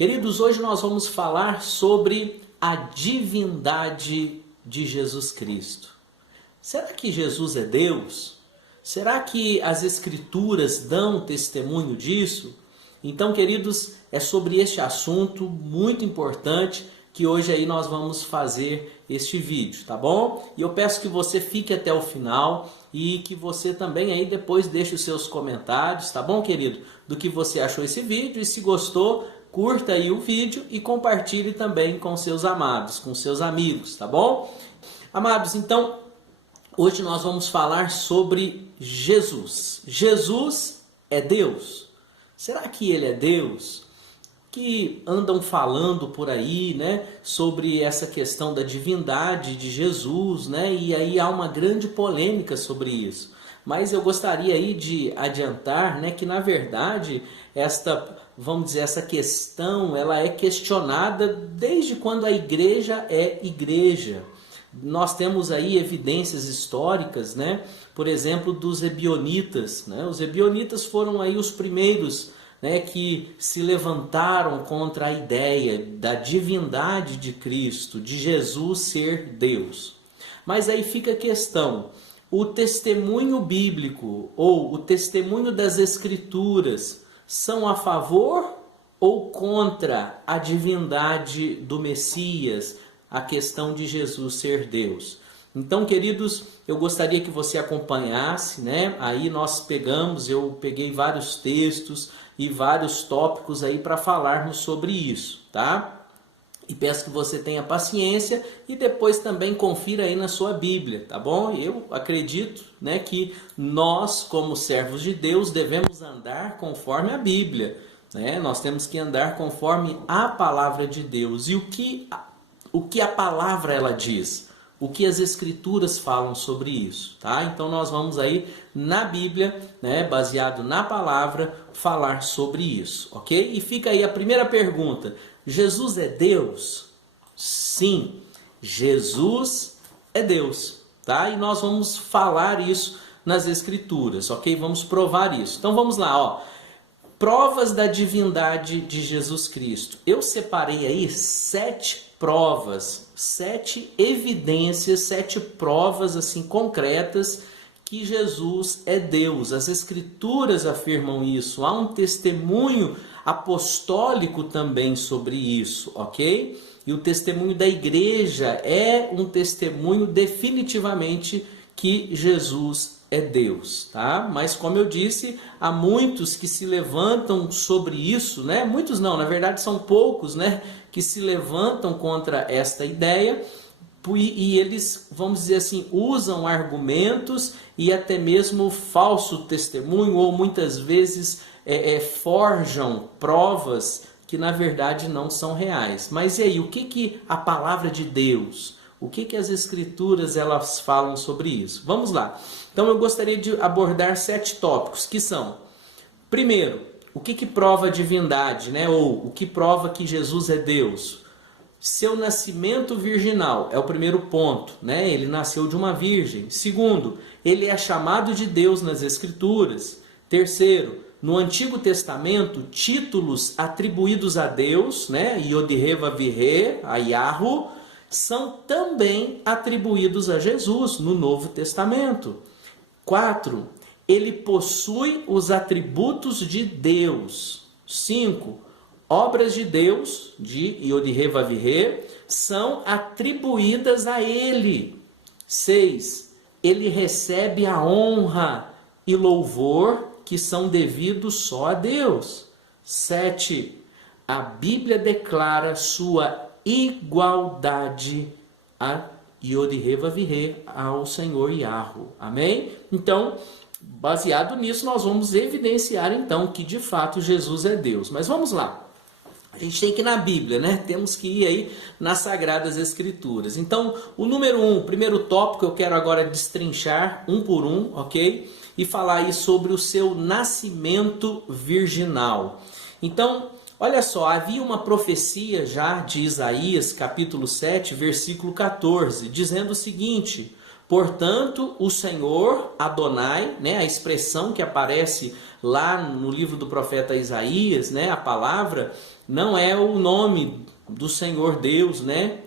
Queridos, hoje nós vamos falar sobre a divindade de Jesus Cristo. Será que Jesus é Deus? Será que as Escrituras dão testemunho disso? Então, queridos, é sobre este assunto muito importante que hoje aí nós vamos fazer este vídeo, tá bom? E eu peço que você fique até o final e que você também aí depois deixe os seus comentários, tá bom, querido? Do que você achou esse vídeo, e se gostou, curta aí o vídeo e compartilhe também com seus amados, com seus amigos, tá bom? Amados, então, hoje nós vamos falar sobre Jesus. Jesus é Deus? Será que Ele é Deus? Que andam falando por aí, né, sobre essa questão da divindade de Jesus, né, e aí há uma grande polêmica sobre isso. Mas eu gostaria aí de adiantar, né, que na verdade vamos dizer, essa questão, ela é questionada desde quando a igreja é igreja. Nós temos aí evidências históricas, né, por exemplo, dos ebionitas, né? Os ebionitas foram aí os primeiros, né, que se levantaram contra a ideia da divindade de Cristo, de Jesus ser Deus. Mas aí fica a questão, o testemunho bíblico ou o testemunho das Escrituras são a favor ou contra a divindade do Messias, a questão de Jesus ser Deus? Então, queridos, eu gostaria que você acompanhasse, né? Aí eu peguei vários textos e vários tópicos aí para falarmos sobre isso, tá? E peço que você tenha paciência e depois também confira aí na sua Bíblia, tá bom? Eu acredito, né, que nós, como servos de Deus, devemos andar conforme a Bíblia, né? Nós temos que andar conforme a palavra de Deus. E o que a palavra ela diz? O que as Escrituras falam sobre isso, tá? Então nós vamos aí na Bíblia, né, baseado na palavra, falar sobre isso, ok? E fica aí a primeira pergunta: Jesus é Deus? Sim, Jesus é Deus, tá? E nós vamos falar isso nas Escrituras, ok? Vamos provar isso. Então vamos lá, ó. Provas da divindade de Jesus Cristo. Eu separei aí 7 provas, 7 evidências, 7 provas assim concretas que Jesus é Deus. As Escrituras afirmam isso. Há um testemunho apostólico também sobre isso, ok? E o testemunho da igreja é um testemunho definitivamente que Jesus é Deus, tá? Mas como eu disse, há muitos que se levantam sobre isso, né? Muitos não, na verdade são poucos, né, que se levantam contra esta ideia e eles, vamos dizer assim, usam argumentos e até mesmo falso testemunho ou muitas vezes forjam provas que na verdade não são reais. Mas e aí, o que a palavra de Deus, o que as Escrituras elas falam sobre isso? Vamos lá. Então eu gostaria de abordar 7 tópicos, que são: primeiro, o que prova a divindade, né? Ou o que prova que Jesus é Deus? Seu nascimento virginal é o primeiro ponto, né? Ele nasceu de uma virgem. Segundo, ele é chamado de Deus nas Escrituras. Terceiro, no Antigo Testamento, títulos atribuídos a Deus, né? Yod-Heh-Vav-Heh, a Yahweh, são também atribuídos a Jesus no Novo Testamento. 4. Ele possui os atributos de Deus. 5. Obras de Deus, de Yod-Heh-Vav-Heh, são atribuídas a Ele. 6. Ele recebe a honra e louvor que são devidos só a Deus. 7. A Bíblia declara sua igualdade a Yod-Heh-Vav-Heh, ao Senhor Yahweh. Amém? Então, baseado nisso, nós vamos evidenciar então que de fato Jesus é Deus. Mas vamos lá. A gente tem que ir na Bíblia, né? Temos que ir aí nas Sagradas Escrituras. Então, o número 1, primeiro tópico, eu quero agora destrinchar um por um, ok? E falar aí sobre o seu nascimento virginal. Então, olha só, havia uma profecia já de Isaías, capítulo 7, versículo 14, dizendo o seguinte: portanto, o Senhor, Adonai, né, a expressão que aparece lá no livro do profeta Isaías, né, a palavra, não é o nome do Senhor Deus, né?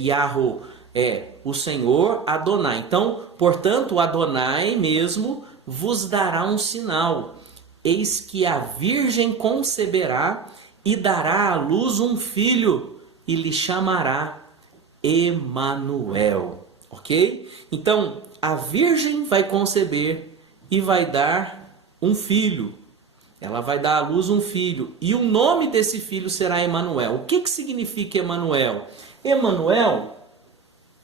Yahweh, é o Senhor Adonai. Então, portanto, o Adonai mesmo vos dará um sinal. Eis que a virgem conceberá e dará à luz um filho e lhe chamará Emanuel. Ok? Então, a virgem vai conceber e vai dar um filho. Ela vai dar à luz um filho. E o nome desse filho será Emanuel. O que significa Emanuel? Emanuel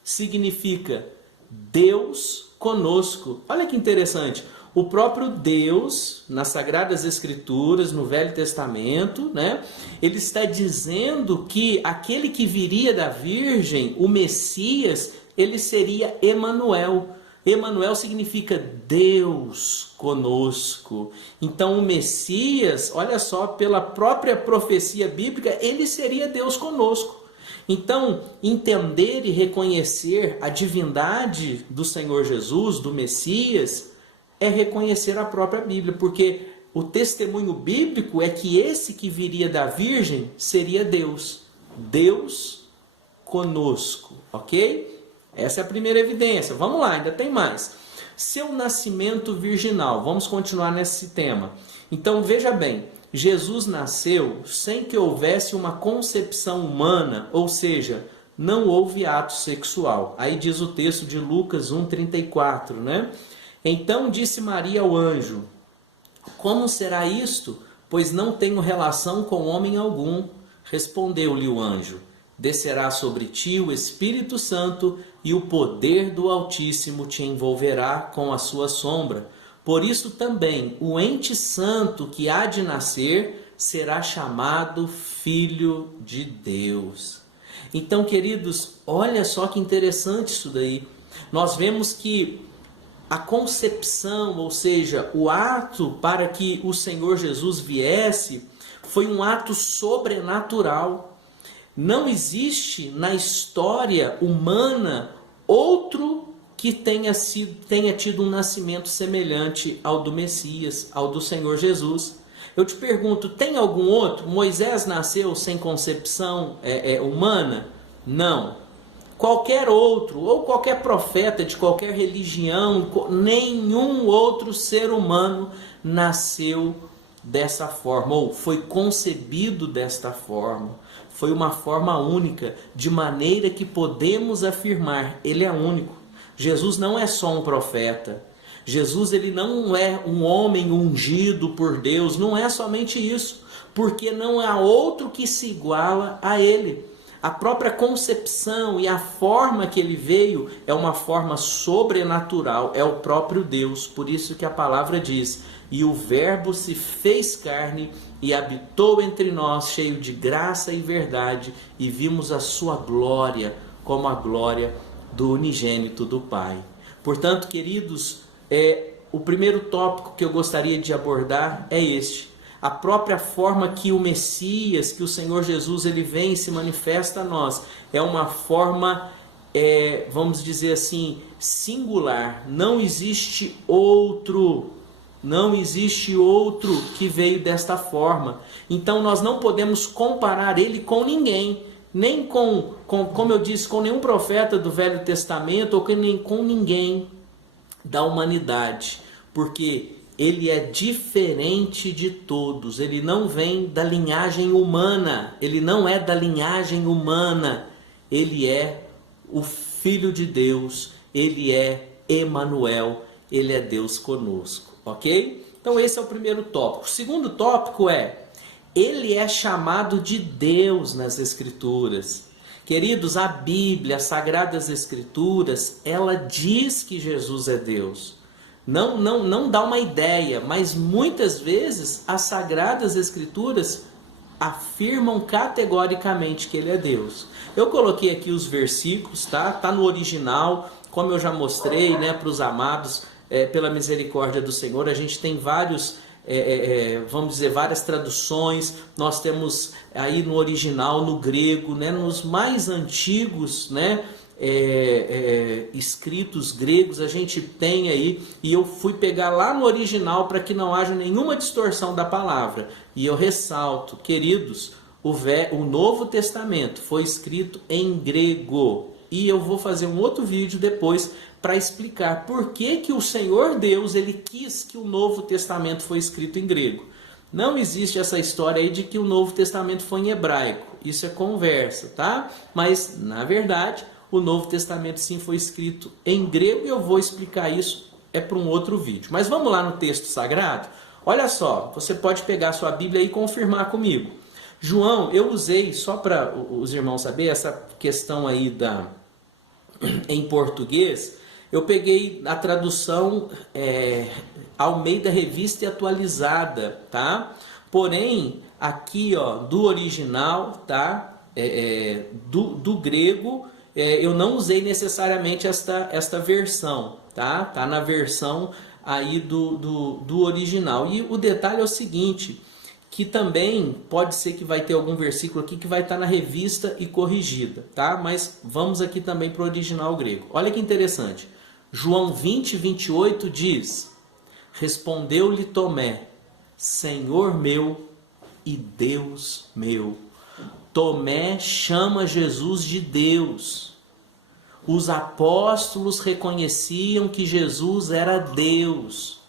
significa Deus conosco. Olha que interessante. O próprio Deus, nas Sagradas Escrituras, no Velho Testamento, né, ele está dizendo que aquele que viria da Virgem, o Messias, ele seria Emanuel. Emanuel significa Deus conosco. Então o Messias, olha só, pela própria profecia bíblica, ele seria Deus conosco. Então, entender e reconhecer a divindade do Senhor Jesus, do Messias, é reconhecer a própria Bíblia, porque o testemunho bíblico é que esse que viria da Virgem seria Deus. Deus conosco, ok? Essa é a primeira evidência. Vamos lá, ainda tem mais. Seu nascimento virginal. Vamos continuar nesse tema. Então, veja bem. Jesus nasceu sem que houvesse uma concepção humana, ou seja, não houve ato sexual. Aí diz o texto de Lucas 1,34, né? Então disse Maria ao anjo: como será isto? Pois não tenho relação com homem algum. Respondeu-lhe o anjo: descerá sobre ti o Espírito Santo e o poder do Altíssimo te envolverá com a sua sombra. Por isso também o ente santo que há de nascer será chamado Filho de Deus. Então, queridos, olha só que interessante isso daí. Nós vemos que a concepção, ou seja, o ato para que o Senhor Jesus viesse, foi um ato sobrenatural. Não existe na história humana outro que tenha tido um nascimento semelhante ao do Messias, ao do Senhor Jesus. Eu te pergunto, tem algum outro? Moisés nasceu sem concepção humana? Não. Qualquer outro, ou qualquer profeta de qualquer religião, nenhum outro ser humano nasceu dessa forma, ou foi concebido desta forma. Foi uma forma única, de maneira que podemos afirmar, ele é único. Jesus não é só um profeta. Jesus, ele não é um homem ungido por Deus. Não é somente isso. Porque não há outro que se iguala a ele. A própria concepção e a forma que ele veio é uma forma sobrenatural. É o próprio Deus. Por isso que a palavra diz: e o Verbo se fez carne e habitou entre nós, cheio de graça e verdade. E vimos a sua glória como a glória do unigênito do Pai. Portanto, queridos, o primeiro tópico que eu gostaria de abordar é este. A própria forma que o Messias, que o Senhor Jesus, ele vem e se manifesta a nós, é uma forma, vamos dizer assim, singular. Não existe outro que veio desta forma. Então nós não podemos comparar ele com ninguém. Nem como eu disse, com nenhum profeta do Velho Testamento ou nem com ninguém da humanidade, porque ele é diferente de todos. Ele não vem da linhagem humana, ele não é da linhagem humana, ele é o Filho de Deus, ele é Emanuel, ele é Deus conosco, ok? Então esse é o primeiro tópico. O segundo tópico ele é chamado de Deus nas Escrituras. Queridos, a Bíblia, as Sagradas Escrituras, ela diz que Jesus é Deus. Não dá uma ideia, mas muitas vezes as Sagradas Escrituras afirmam categoricamente que ele é Deus. Eu coloquei aqui os versículos, tá? Tá no original, como eu já mostrei, né, para os amados, pela misericórdia do Senhor. A gente tem vários vamos dizer, várias traduções. Nós temos aí no original, no grego, né, nos mais antigos, né, escritos gregos, a gente tem aí, e eu fui pegar lá no original para que não haja nenhuma distorção da palavra. E eu ressalto, queridos, o Novo Testamento foi escrito em grego. E eu vou fazer um outro vídeo depois para explicar por que que o Senhor Deus ele quis que o Novo Testamento foi escrito em grego. Não existe essa história aí de que o Novo Testamento foi em hebraico. Isso é conversa, tá? Mas, na verdade, o Novo Testamento sim foi escrito em grego e eu vou explicar isso para um outro vídeo. Mas vamos lá no texto sagrado? Olha só, você pode pegar a sua Bíblia e confirmar comigo. João, eu usei, só para os irmãos saberem, essa questão aí em português, eu peguei a tradução Almeida Revista e Atualizada, tá? Porém, aqui, ó, do original, tá? Do grego, eu não usei necessariamente esta versão, tá? Tá na versão aí do original. E o detalhe é o seguinte, que também pode ser que vai ter algum versículo aqui que vai estar na revista e corrigida, tá? Mas vamos aqui também para o original grego. Olha que interessante. João 20, 28 diz: respondeu-lhe Tomé, Senhor meu e Deus meu. Tomé chama Jesus de Deus. Os apóstolos reconheciam que Jesus era Deus.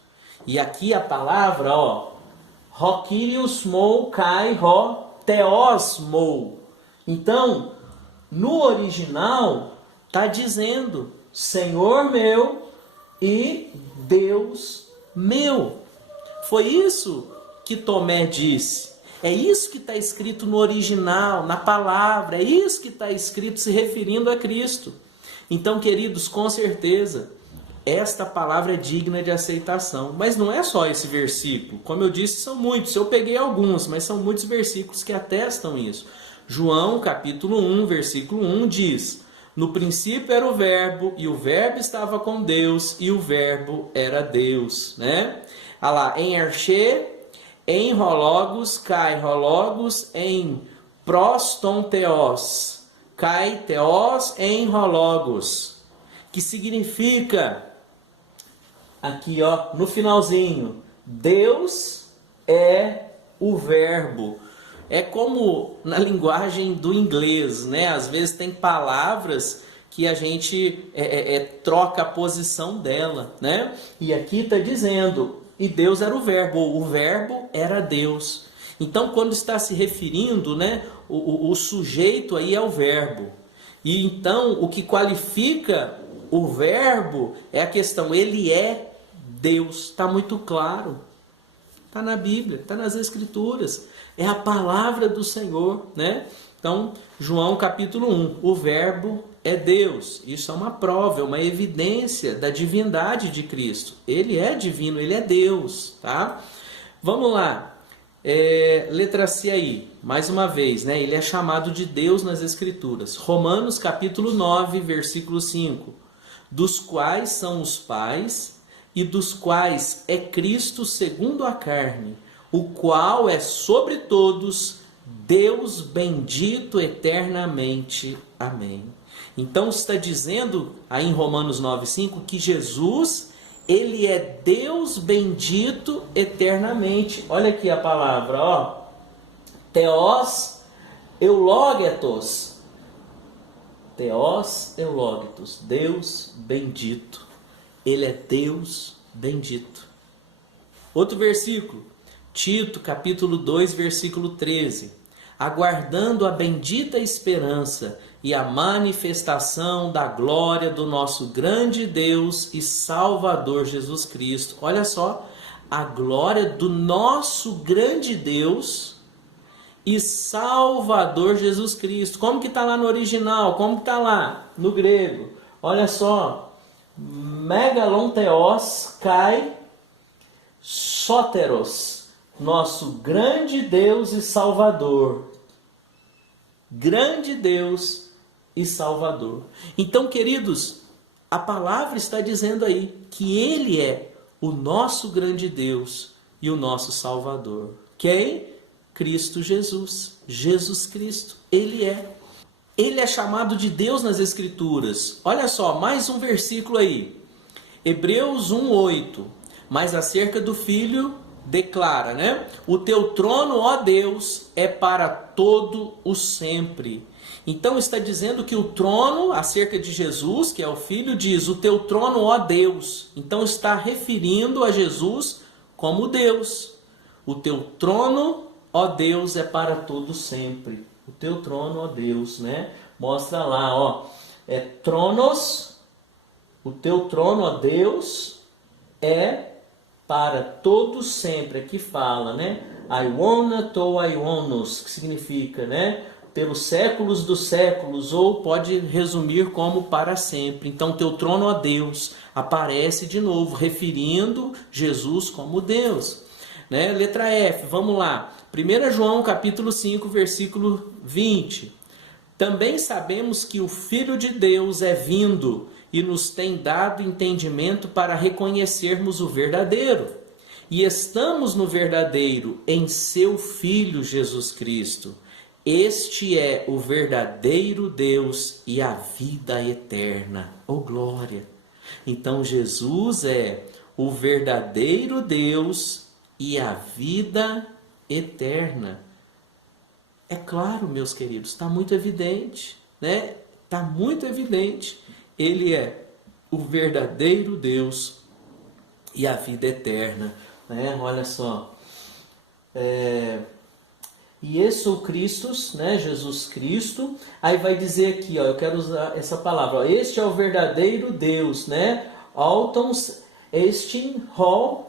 E aqui a palavra, ó, Ho Kyrios mou kai ho theos mou. Então, no original, está dizendo Senhor meu e Deus meu. Foi isso que Tomé disse. É isso que está escrito no original, na palavra. É isso que está escrito se referindo a Cristo. Então, queridos, com certeza, esta palavra é digna de aceitação. Mas não é só esse versículo. Como eu disse, são muitos. Eu peguei alguns, mas são muitos versículos que atestam isso. João, capítulo 1, versículo 1 diz: no princípio era o verbo, e o verbo estava com Deus, e o verbo era Deus. Né? Olha lá, em Archê, em Rologos, Kai Rologos, em Proston Theos, Kai Theos, em Rologos. Que significa, aqui ó, no finalzinho, Deus é o verbo. É como na linguagem do inglês, né? Às vezes tem palavras que a gente troca a posição dela, né? E aqui está dizendo, e Deus era o verbo era Deus. Então, quando está se referindo, né, o sujeito aí é o verbo. E então, o que qualifica o verbo é a questão, ele é Deus. Está muito claro. Está na Bíblia, está nas Escrituras. É a palavra do Senhor, né? Então, João capítulo 1, o verbo é Deus. Isso é uma prova, é uma evidência da divindade de Cristo. Ele é divino, ele é Deus, tá? Vamos lá. Letra C aí, mais uma vez, né? Ele é chamado de Deus nas Escrituras. Romanos capítulo 9, versículo 5. Dos quais são os pais, e dos quais é Cristo segundo a carne, o qual é sobre todos, Deus bendito eternamente. Amém. Então está dizendo aí em Romanos 9,5 que Jesus, ele é Deus bendito eternamente. Olha aqui a palavra, ó. Theos eulogetos. Theos eulogetos. Deus bendito. Ele é Deus bendito. Outro versículo. Tito, capítulo 2, versículo 13. Aguardando a bendita esperança e a manifestação da glória do nosso grande Deus e Salvador Jesus Cristo. Olha só, a glória do nosso grande Deus e Salvador Jesus Cristo. Como que está lá no original? Como que está lá no grego? Olha só, megalon theos kai soteros, nosso grande Deus e Salvador. Grande Deus e Salvador. Então, queridos, a palavra está dizendo aí que Ele é o nosso grande Deus e o nosso Salvador. Quem? Cristo Jesus. Jesus Cristo. Ele é. Ele é chamado de Deus nas Escrituras. Olha só, mais um versículo aí. Hebreus 1:8. Mas acerca do Filho, declara, né? O teu trono, ó Deus, é para todo o sempre. Então está dizendo que o trono, acerca de Jesus, que é o Filho, diz: o teu trono, ó Deus. Então está referindo a Jesus como Deus. O teu trono, ó Deus, é para todo sempre. O teu trono, ó Deus, né? Mostra lá, ó. É tronos, o teu trono, ó Deus, é para todo sempre. Aqui fala, né? Aiona to aionos, que significa, né? Pelos séculos dos séculos, ou pode resumir como para sempre. Então, teu trono, ó Deus, aparece de novo, referindo Jesus como Deus. Né? Letra F, vamos lá. 1 João capítulo 5, versículo 20. Também sabemos que o Filho de Deus é vindo e nos tem dado entendimento para reconhecermos o verdadeiro. E estamos no verdadeiro, em seu Filho Jesus Cristo. Este é o verdadeiro Deus e a vida eterna. Oh, glória! Então Jesus é o verdadeiro Deus e a vida eterna. É claro, meus queridos, está muito evidente, né? Está muito evidente. Ele é o verdadeiro Deus e a vida eterna, né? Olha só. Iesu Christus, né? Jesus Cristo. Aí vai dizer aqui, ó, eu quero usar essa palavra, ó, este é o verdadeiro Deus, né? Altons estin ho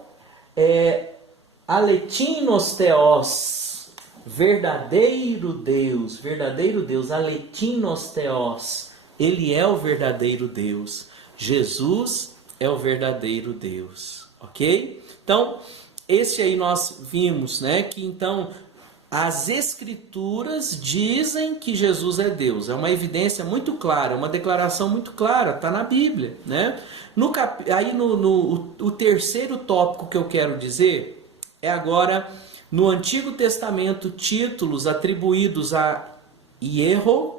aletinos theos, verdadeiro Deus, aletinos theos. Ele é o verdadeiro Deus. Jesus é o verdadeiro Deus, ok? Então, esse aí nós vimos, né? Que então as Escrituras dizem que Jesus é Deus. É uma evidência muito clara, uma declaração muito clara, está na Bíblia, né? O terceiro tópico que eu quero dizer é agora, no Antigo Testamento, títulos atribuídos a Yahweh,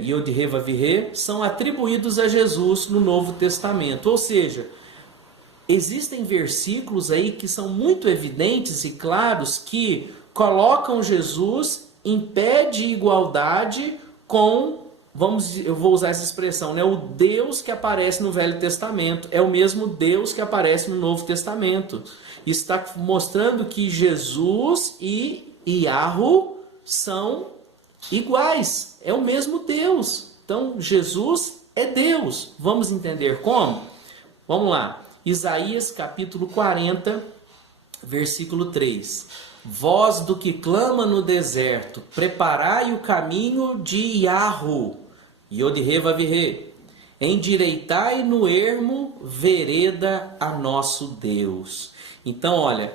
Yod-Heh-Vav-Heh, são atribuídos a Jesus no Novo Testamento. Ou seja, existem versículos aí que são muito evidentes e claros que colocam Jesus em pé de igualdade com, eu vou usar essa expressão, né? O Deus que aparece no Velho Testamento é o mesmo Deus que aparece no Novo Testamento. Está mostrando que Jesus e Yahweh são iguais, é o mesmo Deus. Então Jesus é Deus. Vamos entender como? Vamos lá. Isaías capítulo 40, versículo 3. Voz do que clama no deserto, preparai o caminho de Yahweh, Yod-Heh-Vav-Heh. Endireitai no ermo vereda a nosso Deus. Então, olha,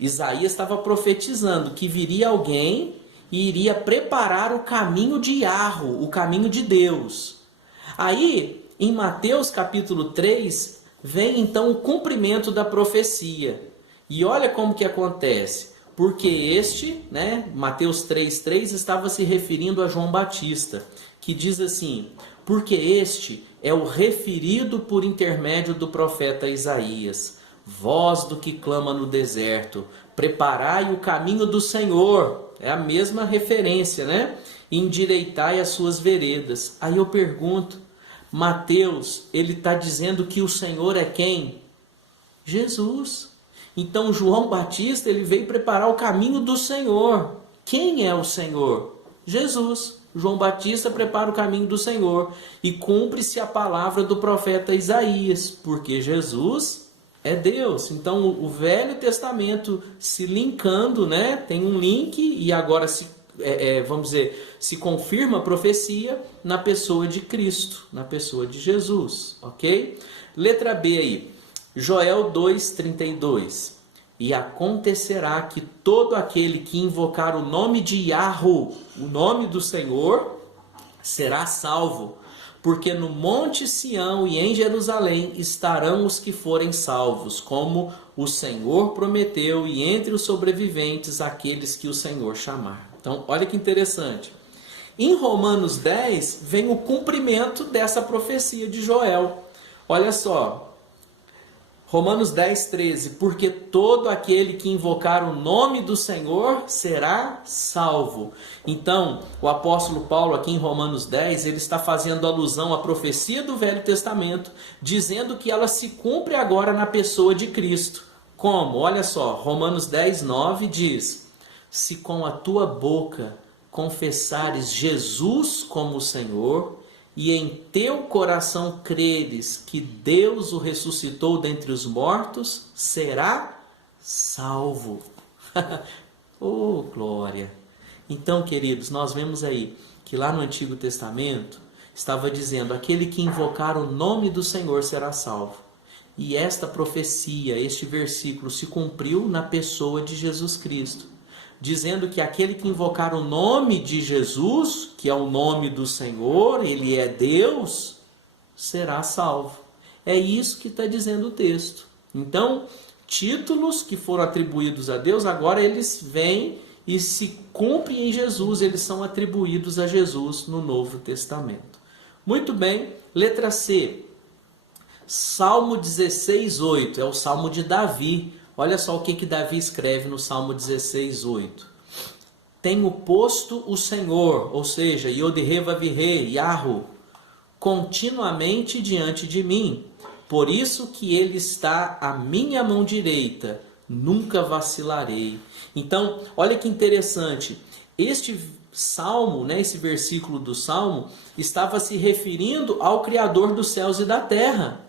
Isaías estava profetizando que viria alguém e iria preparar o caminho de Yahweh, o caminho de Deus. Aí, em Mateus capítulo 3, vem então o cumprimento da profecia. E olha como que acontece. Porque este, né, Mateus 3,3, estava se referindo a João Batista, que diz assim: porque este é o referido por intermédio do profeta Isaías, voz do que clama no deserto, preparai o caminho do Senhor. É a mesma referência, né? Endireitai as suas veredas. Aí eu pergunto, Mateus, ele está dizendo que o Senhor é quem? Jesus. Então João Batista, ele veio preparar o caminho do Senhor. Quem é o Senhor? Jesus. João Batista prepara o caminho do Senhor e cumpre-se a palavra do profeta Isaías, porque Jesus é Deus. Então o Velho Testamento se linkando, né? Tem um link e agora se confirma a profecia na pessoa de Cristo, na pessoa de Jesus, ok? Letra B aí, Joel 2,32. E acontecerá que todo aquele que invocar o nome de Yahweh, o nome do Senhor, será salvo. Porque no monte Sião e em Jerusalém estarão os que forem salvos, como o Senhor prometeu, e entre os sobreviventes aqueles que o Senhor chamar. Então, olha que interessante. Em Romanos 10, vem o cumprimento dessa profecia de Joel. Olha só. Romanos 10, 13. Porque todo aquele que invocar o nome do Senhor será salvo. Então, o apóstolo Paulo aqui em Romanos 10, ele está fazendo alusão à profecia do Velho Testamento, dizendo que ela se cumpre agora na pessoa de Cristo. Como? Olha só, Romanos 10, 9 diz: se com a tua boca confessares Jesus como Senhor, e em teu coração creres que Deus o ressuscitou dentre os mortos, será salvo. Oh, glória! Então, queridos, nós vemos aí que lá no Antigo Testamento estava dizendo: aquele que invocar o nome do Senhor será salvo. E esta profecia, este versículo se cumpriu na pessoa de Jesus Cristo, dizendo que aquele que invocar o nome de Jesus, que é o nome do Senhor, ele é Deus, será salvo. É isso que está dizendo o texto. Então, títulos que foram atribuídos a Deus, agora eles vêm e se cumprem em Jesus, eles são atribuídos a Jesus no Novo Testamento. Muito bem, letra C. Salmo 16, 8, é o Salmo de Davi. Olha só o que Davi escreve no Salmo 16, 8. Tenho posto o Senhor, ou seja, Yod-Heh-Vav-Heh, Yahu, continuamente diante de mim. Por isso que ele está à minha mão direita, nunca vacilarei. Então, olha que interessante. Este salmo, né, esse versículo do Salmo, estava se referindo ao Criador dos céus e da terra,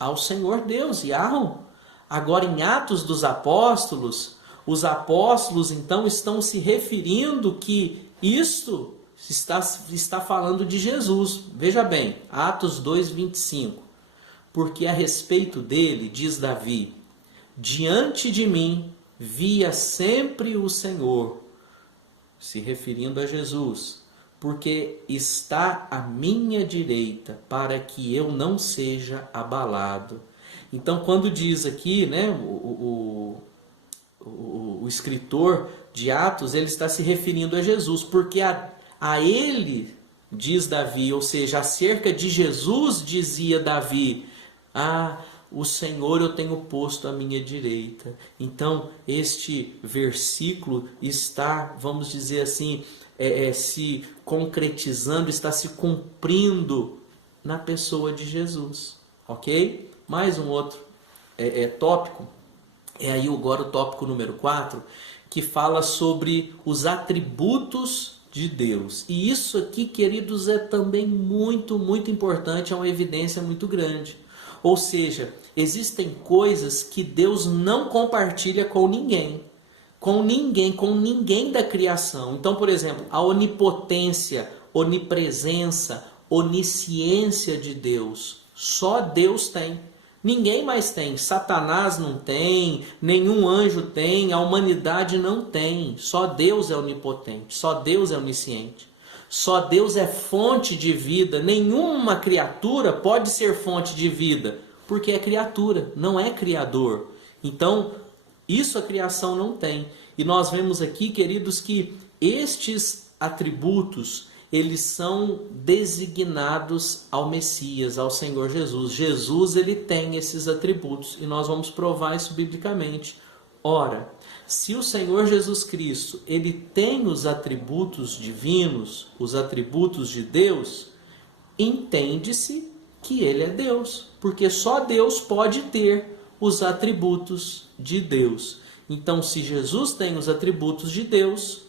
ao Senhor Deus, Yahu. Agora, em Atos dos Apóstolos, os apóstolos então estão se referindo que isto está falando de Jesus. Veja bem, Atos 2, 25. Porque a respeito dele, diz Davi, diante de mim via sempre o Senhor, se referindo a Jesus, porque está à minha direita, para que eu não seja abalado. Então, quando diz aqui, né, o escritor de Atos, ele está se referindo a Jesus, porque a ele, diz Davi, ou seja, acerca de Jesus, dizia Davi, o Senhor eu tenho posto à minha direita. Então, este versículo está, vamos dizer assim, se concretizando, está se cumprindo na pessoa de Jesus, ok? Mais um outro tópico, aí agora o tópico número 4, que fala sobre os atributos de Deus. E isso aqui, queridos, é também muito, muito importante, é uma evidência muito grande. Ou seja, existem coisas que Deus não compartilha com ninguém. Com ninguém da criação. Então, por exemplo, a onipotência, onipresença, onisciência de Deus, só Deus tem. Ninguém mais tem. Satanás não tem, nenhum anjo tem, a humanidade não tem. Só Deus é onipotente, só Deus é onisciente. Só Deus é fonte de vida. Nenhuma criatura pode ser fonte de vida, porque é criatura, não é criador. Então, isso a criação não tem. E nós vemos aqui, queridos, que estes atributos, eles são designados ao Messias, ao Senhor Jesus. Jesus, ele tem esses atributos e nós vamos provar isso biblicamente. Ora, se o Senhor Jesus Cristo, ele tem os atributos divinos, os atributos de Deus, entende-se que ele é Deus, porque só Deus pode ter os atributos de Deus. Então, se Jesus tem os atributos de Deus,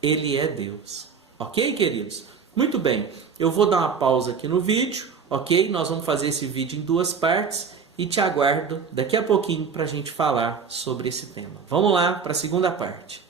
ele é Deus. Ok, queridos? Muito bem, eu vou dar uma pausa aqui no vídeo, ok? Nós vamos fazer esse vídeo em 2 partes e te aguardo daqui a pouquinho para a gente falar sobre esse tema. Vamos lá para a segunda parte.